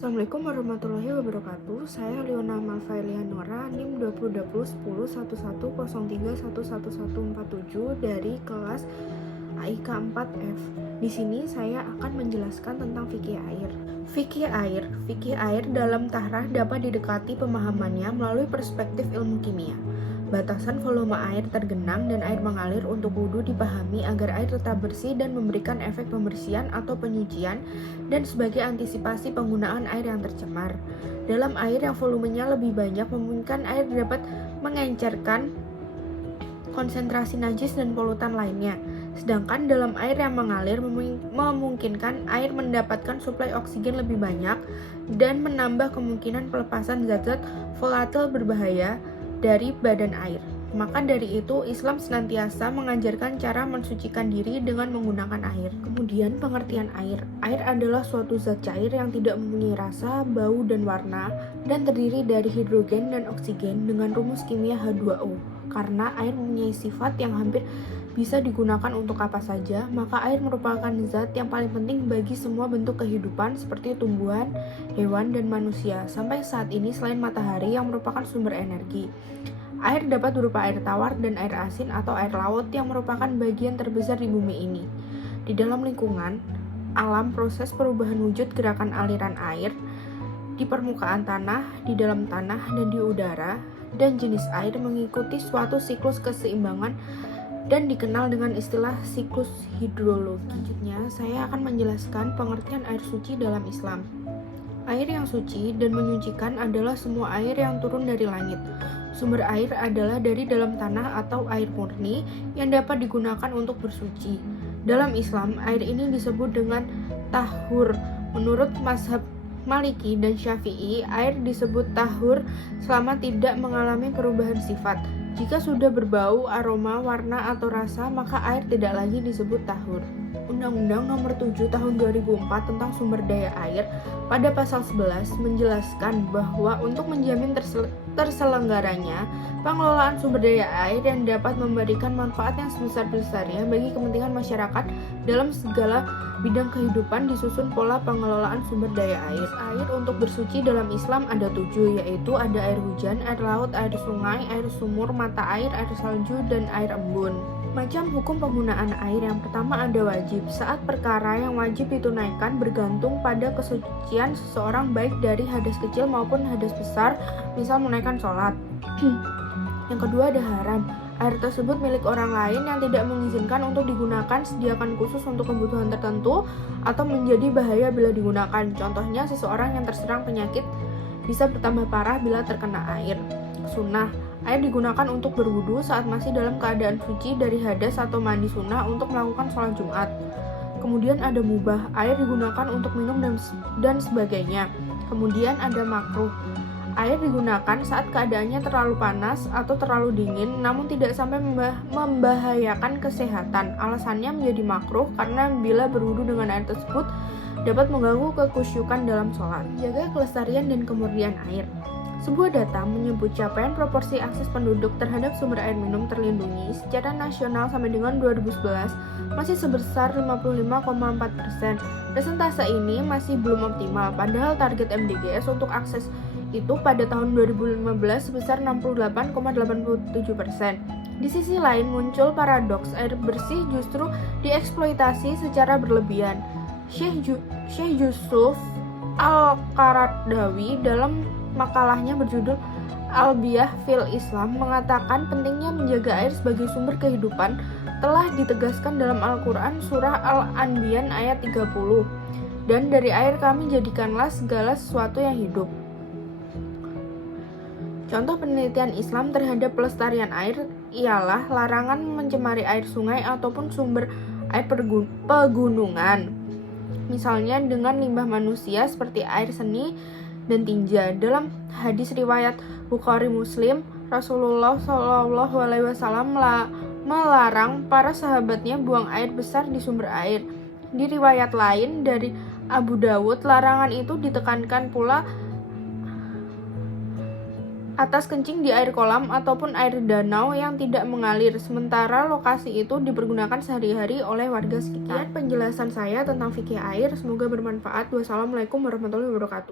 Assalamualaikum warahmatullahi wabarakatuh. Saya Leona Malvailianora, NIM 2020101103111147 dari kelas AIK 4F. Di sini saya akan menjelaskan tentang fikih air. Fikih air dalam tahrah dapat didekati pemahamannya melalui perspektif ilmu kimia. Batasan volume air tergenang dan air mengalir untuk wudhu dipahami agar air tetap bersih dan memberikan efek pembersihan atau penyucian dan sebagai antisipasi penggunaan air yang tercemar. Dalam air yang volumenya lebih banyak memungkinkan air dapat mengencerkan konsentrasi najis dan polutan lainnya. Sedangkan dalam air yang mengalir memungkinkan air mendapatkan suplai oksigen lebih banyak dan menambah kemungkinan pelepasan zat-zat volatil berbahaya dari badan air. Maka dari itu, Islam senantiasa mengajarkan cara mensucikan diri dengan menggunakan air. Kemudian pengertian air. Air adalah suatu zat cair yang tidak mempunyai rasa, bau, dan warna, dan terdiri dari hidrogen dan oksigen dengan rumus kimia H2O. Karena air mempunyai sifat yang hampir bisa digunakan untuk apa saja, maka air merupakan zat yang paling penting bagi semua bentuk kehidupan seperti tumbuhan, hewan, dan manusia. Sampai saat ini selain matahari yang merupakan sumber energi, air dapat berupa air tawar dan air asin atau air laut yang merupakan bagian terbesar di bumi ini. Di dalam lingkungan alam, proses perubahan wujud gerakan aliran air di permukaan tanah, di dalam tanah, dan di udara, dan jenis air mengikuti suatu siklus keseimbangan dan dikenal dengan istilah siklus hidrologi. Selanjutnya, saya akan menjelaskan pengertian air suci dalam Islam. Air yang suci dan menyucikan adalah semua air yang turun dari langit. Sumber air adalah dari dalam tanah atau air murni yang dapat digunakan untuk bersuci. Dalam Islam, air ini disebut dengan tahur. Menurut mazhab Maliki dan Syafi'i, air disebut tahur selama tidak mengalami perubahan sifat. Jika sudah berbau, aroma, warna, atau rasa, maka air tidak lagi disebut tahur. Undang-Undang Nomor 7 Tahun 2004 tentang Sumber Daya Air pada pasal 11 menjelaskan bahwa untuk menjamin terselenggaranya pengelolaan sumber daya air yang dapat memberikan manfaat yang sebesar-besarnya bagi kepentingan masyarakat dalam segala bidang kehidupan, disusun pola pengelolaan sumber daya air. Air untuk bersuci dalam Islam ada 7, yaitu ada air hujan, air laut, air sungai, air sumur, mata air salju, dan air embun. Macam hukum penggunaan air yang pertama ada wajib. Saat perkara yang wajib ditunaikan bergantung pada kesucian seseorang baik dari hadas kecil maupun hadas besar, misal menunaikan sholat. Yang kedua ada haram. Air tersebut milik orang lain yang tidak mengizinkan untuk digunakan, sediakan khusus untuk kebutuhan tertentu, atau menjadi bahaya bila digunakan. Contohnya, seseorang yang terserang penyakit bisa bertambah parah bila terkena air. Sunnah. Air digunakan untuk berwudu saat masih dalam keadaan suci dari hadas atau mandi sunnah untuk melakukan sholat Jumat. Kemudian ada mubah. Air digunakan untuk minum dan sebagainya. Kemudian ada makruh. Air digunakan saat keadaannya terlalu panas atau terlalu dingin, namun tidak sampai membahayakan kesehatan. Alasannya menjadi makruh karena bila berwudu dengan air tersebut dapat mengganggu kekhusyukan dalam sholat. Jaga kelestarian dan kemurnian air. Sebuah data menyebut capaian proporsi akses penduduk terhadap sumber air minum terlindungi secara nasional sampai dengan 2011 masih sebesar 55,4%. Persentase ini masih belum optimal, padahal target MDGs untuk akses itu pada tahun 2015 sebesar 68,87%. Di sisi lain muncul paradoks, air bersih justru dieksploitasi secara berlebihan. Syekh Yusuf Al-Qaradawi dalam makalahnya berjudul Albiyah fil Islam mengatakan pentingnya menjaga air sebagai sumber kehidupan telah ditegaskan dalam Al-Quran surah Al-Anbiya ayat 30. Dan dari air kami jadikanlah segala sesuatu yang hidup. Contoh penelitian Islam terhadap pelestarian air ialah larangan mencemari air sungai ataupun sumber air pegunungan. Misalnya dengan limbah manusia seperti air seni dan tinja. Dalam hadis riwayat Bukhari Muslim, Rasulullah SAW melarang para sahabatnya buang air besar di sumber air. Di riwayat lain dari Abu Dawud, larangan itu ditekankan pula atas kencing di air kolam ataupun air danau yang tidak mengalir, sementara lokasi itu dipergunakan sehari-hari oleh warga sekitar. Penjelasan saya tentang fikih air, semoga bermanfaat. Wassalamualaikum warahmatullahi wabarakatuh.